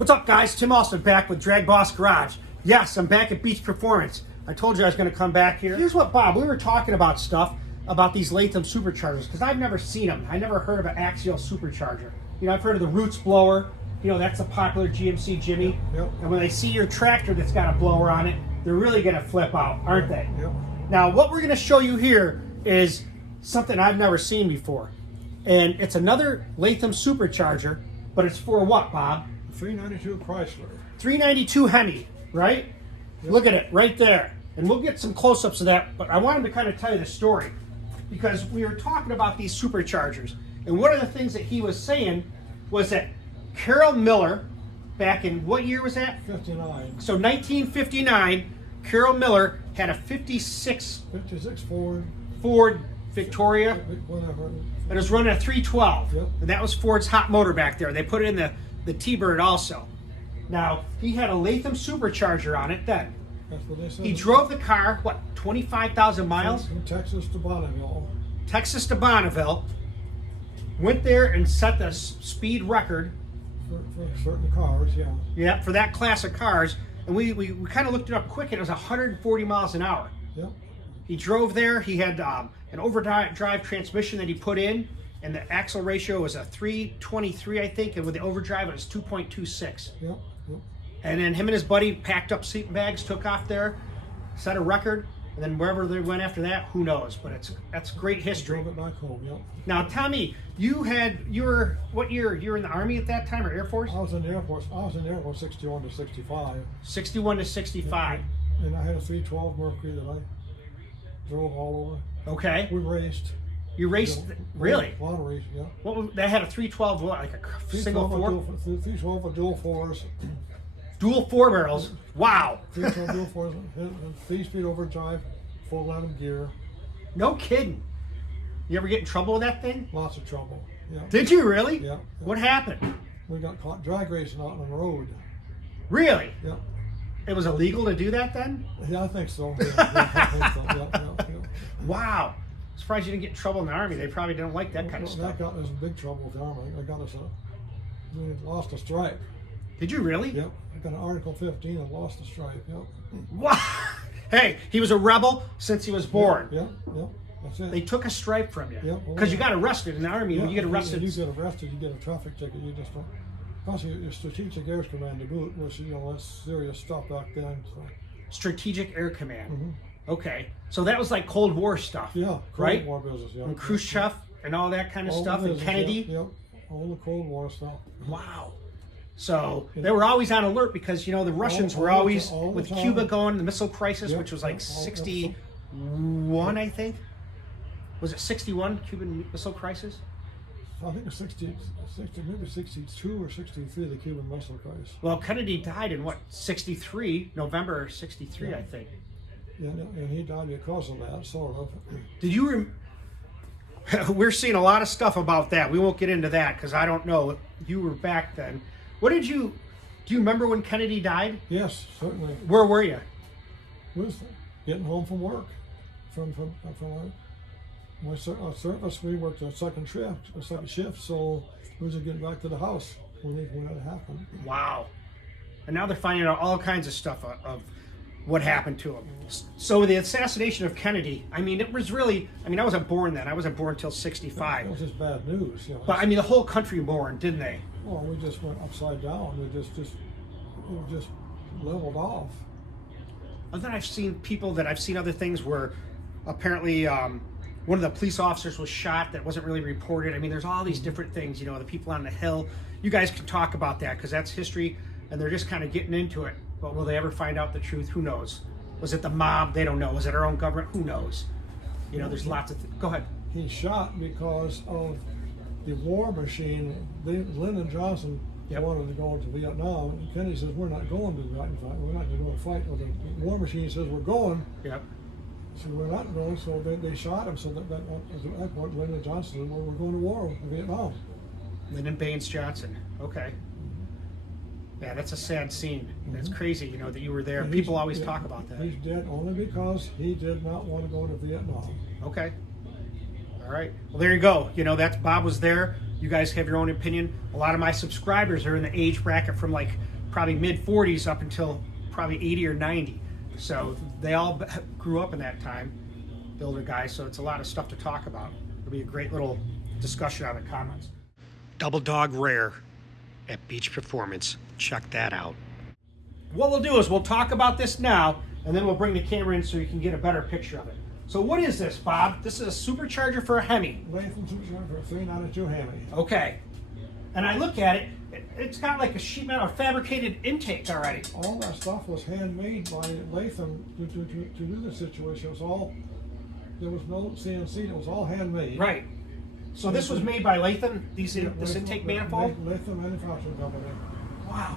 What's up, guys? Tim Austin back with DragBoss Garage. Yes, I'm back at Beach Performance. I told you I was going to come back here. Here's what, Bob, we were talking about stuff about these Latham Superchargers because I've never seen them. I never heard of an axial supercharger. You know, I've heard of the Roots blower. You know, that's a popular GMC Jimmy. Yep. And when they see your tractor that's got a blower on it, they're really going to flip out, aren't they? Yep. Now, what we're going to show you here is something I've never seen before. And it's another Latham Supercharger, but it's for what, Bob? 392 Chrysler. 392 Hemi, right? Yep. Look at it right there. And we'll get some close-ups of that, but I wanted to kind of tell you the story because we were talking about these superchargers. And one of the things that he was saying was that Karol Miller, back in what year was that? 59. So 1959, Karol Miller had a 56 Ford Victoria, Whatever. and it was running a 312. Yep. And that was Ford's hot motor back there. They put it in the T-Bird also. Now, he had a Latham Supercharger on it then. That's what they said. He drove the car, what, 25,000 miles? From Texas to Bonneville. Texas to Bonneville. Went there and set the speed record. For certain cars, yeah. Yeah, for that class of cars. And we kind of looked it up quick, and it was 140 miles an hour. Yep. He drove there. He had an overdrive transmission that he put in, and the axle ratio was a 323, I think, and with the overdrive it was 2.26. Yep. Yep. And then him and his buddy packed up seat bags, took off there, set a record, and then wherever they went after that, who knows? But that's great history. Drove it back home, yep. Now, Tommy, you were what year? You were in the Army at that time, or Air Force? I was in the Air Force. 61 to 65. 61 to 65. And I had a 312 Mercury that I drove all over. Okay. We raced. You raced, really? A lot of racing, yeah. What was, that had a 312, what, like a single four? 312 with dual fours. Dual four barrels. Wow. 312 dual fours. 3-speed overdrive, full Latham gear. No kidding. You ever get in trouble with that thing? Lots of trouble. Yeah. Did you really? Yeah. What happened? We got caught drag racing out on the road. Really? Yeah. It was illegal to do that then? Yeah, I think so. Yeah, I think so. Yeah. Wow. Surprised you didn't get in trouble in the Army. They probably don't like that kind of That stuff. got us in big trouble with the Army. I got us we lost a stripe. Did you really? Yep. I got an Article 15 and lost a stripe. Yep. Wow. Hey, he was a rebel since he was born. Yep. That's it. They took a stripe from you. Yep. Because you got arrested in the Army. When you get arrested. You get arrested, you get a traffic ticket. You just don't. Plus, your Strategic Air Command to boot, which, you know, that's serious stuff back then. So. Strategic Air Command. Mm-hmm. Okay. So that was like Cold War stuff. Yeah. Right? Cold War business, yeah. And Khrushchev and all that kind of stuff. And Kennedy. Yep. All the Cold War stuff. Wow. So they were always on alert because, you know, the Russians were always, with Cuba going, the missile crisis, which was like 61, I think. Was it 61, Cuban Missile Crisis? I think it's maybe 62 or 63, the Cuban Missile Crisis. Well, Kennedy died in what, 63, November 63, yeah. I think. Yeah, and he died because of that, sort of. Did you we're seeing a lot of stuff about that. We won't get into that because I don't know. You were back then. Do you remember when Kennedy died? Yes, certainly. Where were you? Was getting home from work. From my service, we worked a second shift, so we was getting back to the house when that happened. Wow. And now they're finding out all kinds of stuff of what happened to him. So the assassination of Kennedy, I mean, it was really, I wasn't born then. I wasn't born until 65. It was just bad news. You know. But I mean, the whole country mourned, didn't they? Well, we just went upside down. We just leveled off. And then I've seen other things where apparently one of the police officers was shot that wasn't really reported. I mean, there's all these different things, you know, the people on the hill. You guys can talk about that because that's history and they're just kind of getting into it. But will they ever find out the truth? Who knows? Was it the mob? They don't know. Was it our own government? Who knows? You know, there's lots of go ahead. He shot because of the war machine. Lyndon Johnson wanted to go into Vietnam. And Kennedy says, we're not going to Vietnam. We're not going to go fight. Well, the war machine says, we're going. Yep. So we're not going, so they shot him. So at that point, Lyndon Johnson said, well, we're going to war with Vietnam. Lyndon Baines Johnson. Okay. Yeah, that's a sad scene. That's crazy, you know, that you were there. People always talk about that. He's dead only because he did not want to go to Vietnam. Okay. All right. Well, there you go. You know, Bob was there. You guys have your own opinion. A lot of my subscribers are in the age bracket from like probably mid 40s up until probably 80 or 90. So they all grew up in that time, builder guys. So it's a lot of stuff to talk about. It'll be a great little discussion on the comments. Double dog rare at Beach Performance. Check that out. What we'll do is we'll talk about this now, and then we'll bring the camera in so you can get a better picture of it. So what is this, Bob? This is a supercharger for a Hemi. Latham Supercharger for a 392 Hemi. Okay. And I look at it, it's got like a sheet metal or fabricated intake already. All that stuff was handmade by Latham to do the situation. It was all, there was no CNC, it was all handmade. Right. So this was made by Latham, this Latham, intake manifold? Latham Manufacturing Company. Wow.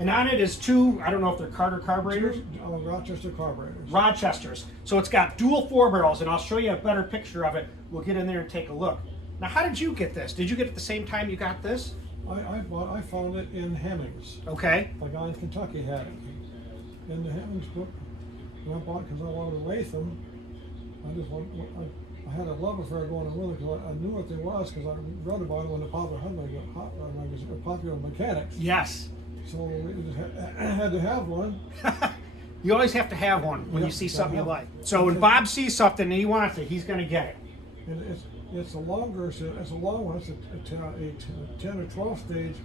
And on it is two, I don't know if they're Carter carburetors? Rochester carburetors. Rochesters. So it's got dual 4 barrels, and I'll show you a better picture of it. We'll get in there and take a look. Now, how did you get this? Did you get it at the same time you got this? I found it in Hemmings. Okay. A guy in Kentucky had it. In the Hemmings book, and I bought it because I wanted a Latham. I had a love affair going with it because I knew what there was because I read about it when the Popular Mechanics. Yes. So we just had to have one. You always have to have one when you see something you like. So when Bob sees something and he wants it, he's going to get it. And it's a longer, it's a long one. It's a 10 or 12 stage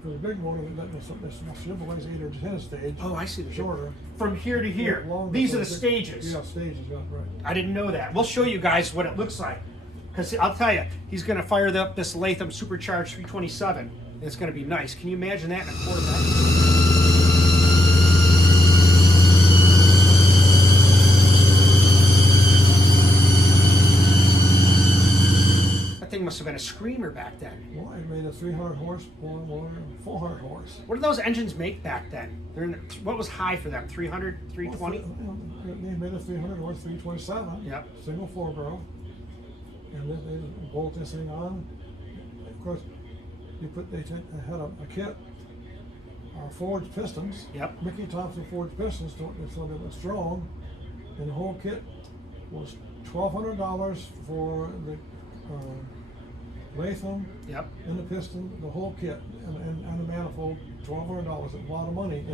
for the big motor. This Chevrolet's 8 or 10 stage. Oh, I see. Shorter. From here to here. These are the stages. Yeah, stages. Yeah, right. I didn't know that. We'll show you guys what it looks like. Because I'll tell you, he's going to fire up this Latham Supercharged 327. It's going to be nice. Can you imagine that in a Corvette? That thing must have been a screamer back then. Well, it made a 300 horse, 400 horse. What did those engines make back then? They're in what was high for them? 300, 320? They made a 300 horse, 327. Yep. Single 4 barrel. And then they bolt this thing on. Of course, they had a kit, forged pistons. Yep. Mickey Thompson forged pistons so they were strong. And the whole kit was $1,200 for the Latham. Yep. And the piston, the whole kit, and the manifold. $1,200. A lot of money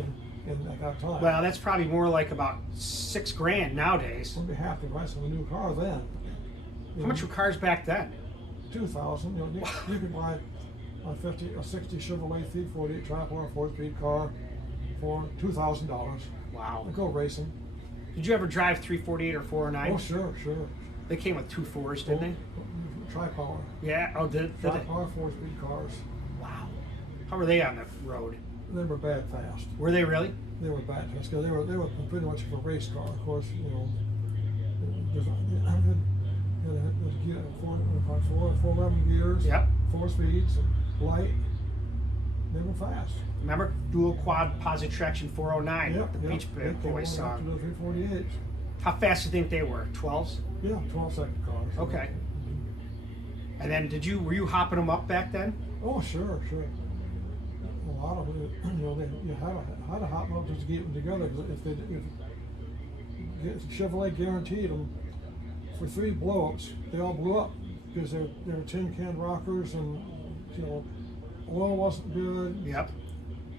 in that time. Well, that's probably more like about $6 grand nowadays. Wouldn't be half the price of a new car then. How much were cars back then? $2,000. You could buy a 60 Chevrolet 348 tri-power 4-speed car for $2,000. Wow. Go racing. Did you ever drive 348 or 409? Oh, sure. They came with 2 4s, didn't they? Tri-power. Yeah. Oh, did they? Tri-power 4-speed cars. Wow. How were they on the road? They were bad fast. Were they really? They were bad fast. They were pretty much a race car. Of course, you know. Four 11 gears. Yep. 4 speeds. Light. They were fast. Remember dual quad positive traction 409? Yep, The Beach Boys song. To the 348s. How fast do you think they were? 12s? Yeah, 12-second cars. Okay. And then were you hopping them up back then? Oh, sure. A lot of it, you had to hop them up just to keep them together. If Chevrolet guaranteed them for 3 blow-ups, they all blew up because they were tin can rockers and oil wasn't good. Yep.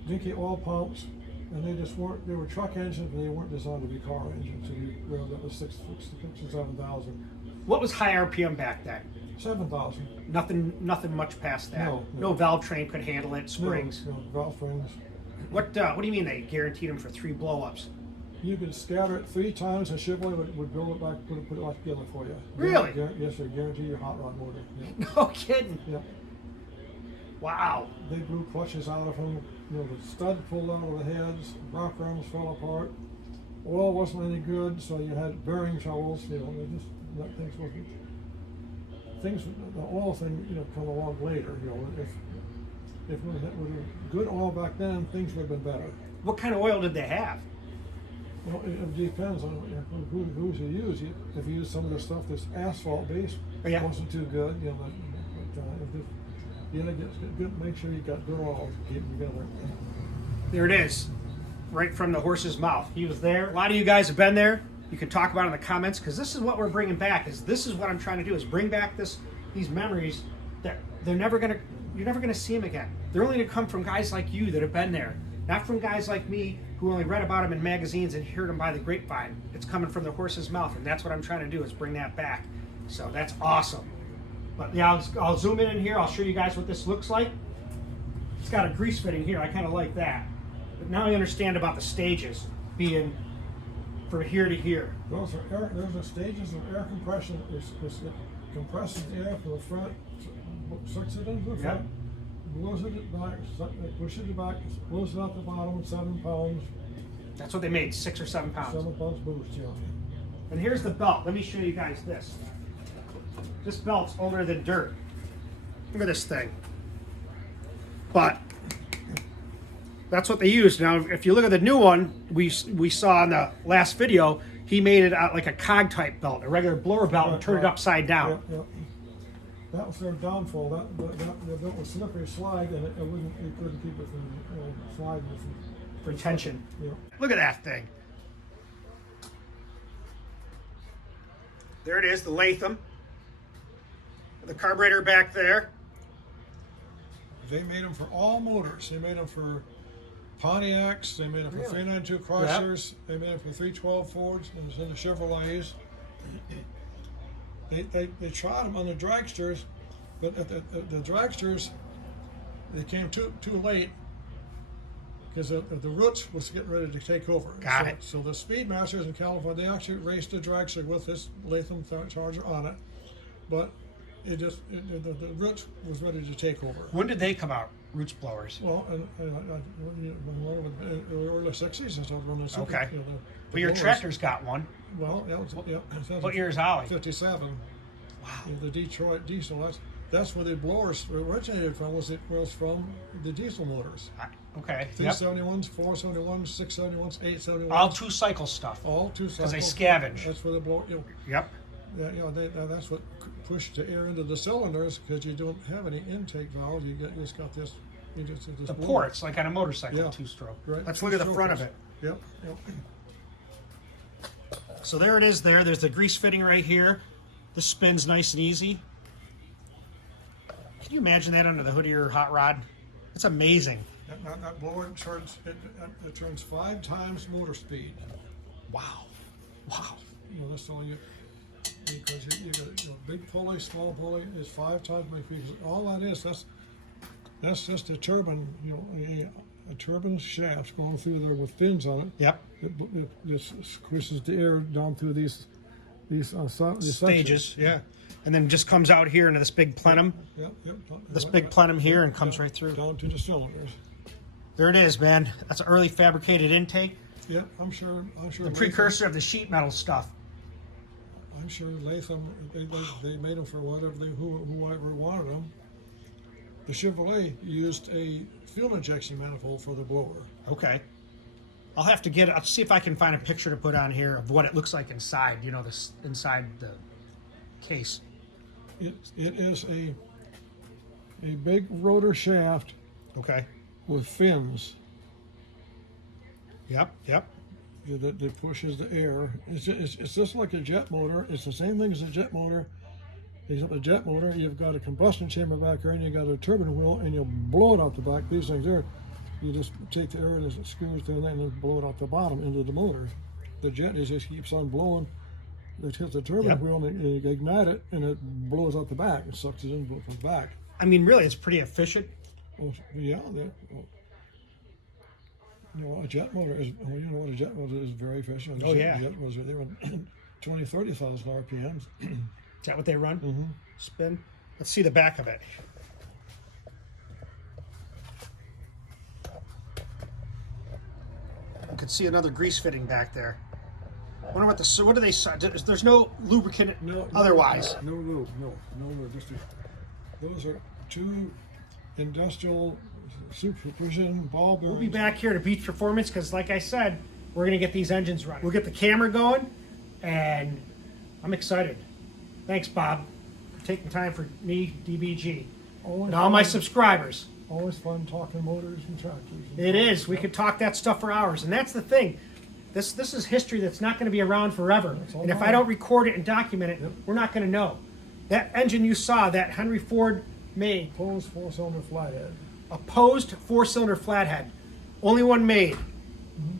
Dinky oil pumps, and they just weren't. They were truck engines, but they weren't designed to be car engines. So you revved up to 6,000 or 7,000. What was high RPM back then? 7,000. Nothing much past that. No. valve train could handle it. Springs. No, valve springs. What do you mean they guaranteed them for 3 blow-ups? You could scatter it 3 times, and Chevrolet would build it back, put it back together for you. Really? Yes, sir. Guarantee your hot rod motor. Yeah. No kidding. Yep. Wow. They blew clutches out of them. The stud pulled out of the heads. Rock arms fell apart. Oil wasn't any good, so you had bearing troubles. The oil thing, come along later. If we had good oil back then, things would have been better. What kind of oil did they have? Well, it depends on who you use. If you use some of the stuff that's asphalt based, yeah. Wasn't too good. Make sure you got good oil to keep them together. There it is, right from the horse's mouth. He was there. A lot of you guys have been there. You can talk about it in the comments because this is what we're bringing back. This is what I'm trying to do is bring back these memories that you're never gonna see them again. They're only gonna come from guys like you that have been there, not from guys like me who only read about them in magazines and heard them by the grapevine. It's coming from the horse's mouth, and that's what I'm trying to do, is bring that back. So that's awesome. But yeah, I'll zoom in here. I'll show you guys what this looks like. It's got a grease fitting here. I kind of like that. But now I understand about the stages being from here to here. Those are stages of air compression. It compresses the air from the front, sucks it into the front, blows it back, pushes it back, blows it out the bottom, 7 pounds. That's what they made, 6 or 7 pounds. 7 pounds boost, yeah. And here's the belt. Let me show you guys this. This belt's older than dirt. Look at this thing. But that's what they used. Now, if you look at the new one, we saw in the last video, he made it out like a cog type belt, a regular blower belt, and turned it upside down. Yeah. That was their downfall. That belt was slippery slide, and it couldn't keep it from sliding. For tension. Yeah. Look at that thing. There it is, the Latham. The carburetor back there. They made them for all motors. They made them for Pontiacs. They made them for Really? 392 Chrysler's. Yep. They made them for 312 Fords and the Chevrolets. They tried them on the dragsters, but the dragsters, they came too late because the Roots was getting ready to take over. Got it. So the Speedmasters in California, they actually raced a dragster with this Latham Charger on it, but the Roots was ready to take over. When did they come out, Roots blowers? Well, in the early 60s, that's when the Okay. the But your blowers. tractor's got one. Well, that was What year is Ollie? 57. Wow. The Detroit diesel. That's where the blowers originated from. Was from the diesel motors. Okay. Yep. 371s, 471s, 671s, 871s. All 2-cycle stuff. All 2 cycles. Because they scavenge. That's where the blow. Yep. That's what pushed the air into the cylinders, because you don't have any intake valve. You just got this. This The blower. ports, like on a motorcycle, Yeah. 2-stroke. Right. Let's look at the front of it. Yep. So there it is there. There's the grease fitting right here. This spins nice and easy. Can you imagine that under the hood of your hot rod? It's amazing. That blower turns 5 times motor speed. Wow. Wow. That's all you. Because you got a big pulley, small pulley is 5 times my speed. All that is, that's just a turbine. A turbine shaft going through there with fins on it. Yep. It just squishes the air down through these Stages, sections. yeah. And then just comes out here into this big plenum. Yep. This big plenum here and comes right through. Down to the cylinders. There it is, man. That's an early fabricated intake. Yeah, I'm sure. The precursor of the sheet metal stuff. I'm sure Latham, they made them for whoever wanted them. The Chevrolet used a fuel injection manifold for the blower. Okay. I'll see if I can find a picture to put on here of what it looks like inside, this inside the case. It is a big rotor shaft. Okay. With fins. Yep. That pushes the air. It's just like a jet motor. It's the same thing as a jet motor. Except a jet motor, you've got a combustion chamber back here, and you got a turbine wheel, and you blow it out the back. These things there, you just take the air and it screws through, and then blow it out the bottom into the motor. The jet just keeps on blowing. It hits the turbine wheel, and you ignite it, and it blows out the back. It sucks it in from the back. I mean, really, it's pretty efficient. Oh, yeah. A jet motor is. Well, you know what a jet motor is, very efficient. Oh, yeah. Jet motors, they run 20, 30,000 RPMs. Is that what they run? Mm-hmm. Spin. Let's see the back of it. You can see another grease fitting back there. I wonder what do they? There's no lubricant otherwise. No lube. Those are 2 industrial super precision ball bearings. We'll be back here to Beach Performance because, like I said, we're going to get these engines running. We'll get the camera going, and I'm excited. Thanks, Bob, for taking time for me, DBG, and all my subscribers. Always fun talking motors and tractors. It is. We could talk that stuff for hours, and that's the thing. This is history that's not going to be around forever. And if I don't record it and document it, we're not going to know. That engine you saw, that Henry Ford Made. Opposed 4-cylinder flathead. Opposed 4-cylinder flathead. Only one made.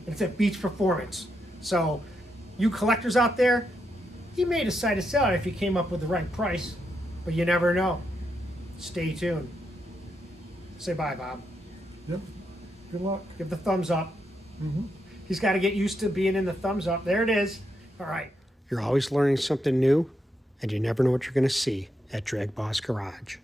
It's at Beach Performance. So, you collectors out there, he may decide to sell it if he came up with the right price, but you never know. Stay tuned. Say bye, Bob. Yep. Good luck. Give the thumbs up. He's got to get used to being in the thumbs up. There it is. All right. You're always learning something new, and you never know what you're going to see at DragBoss Garage.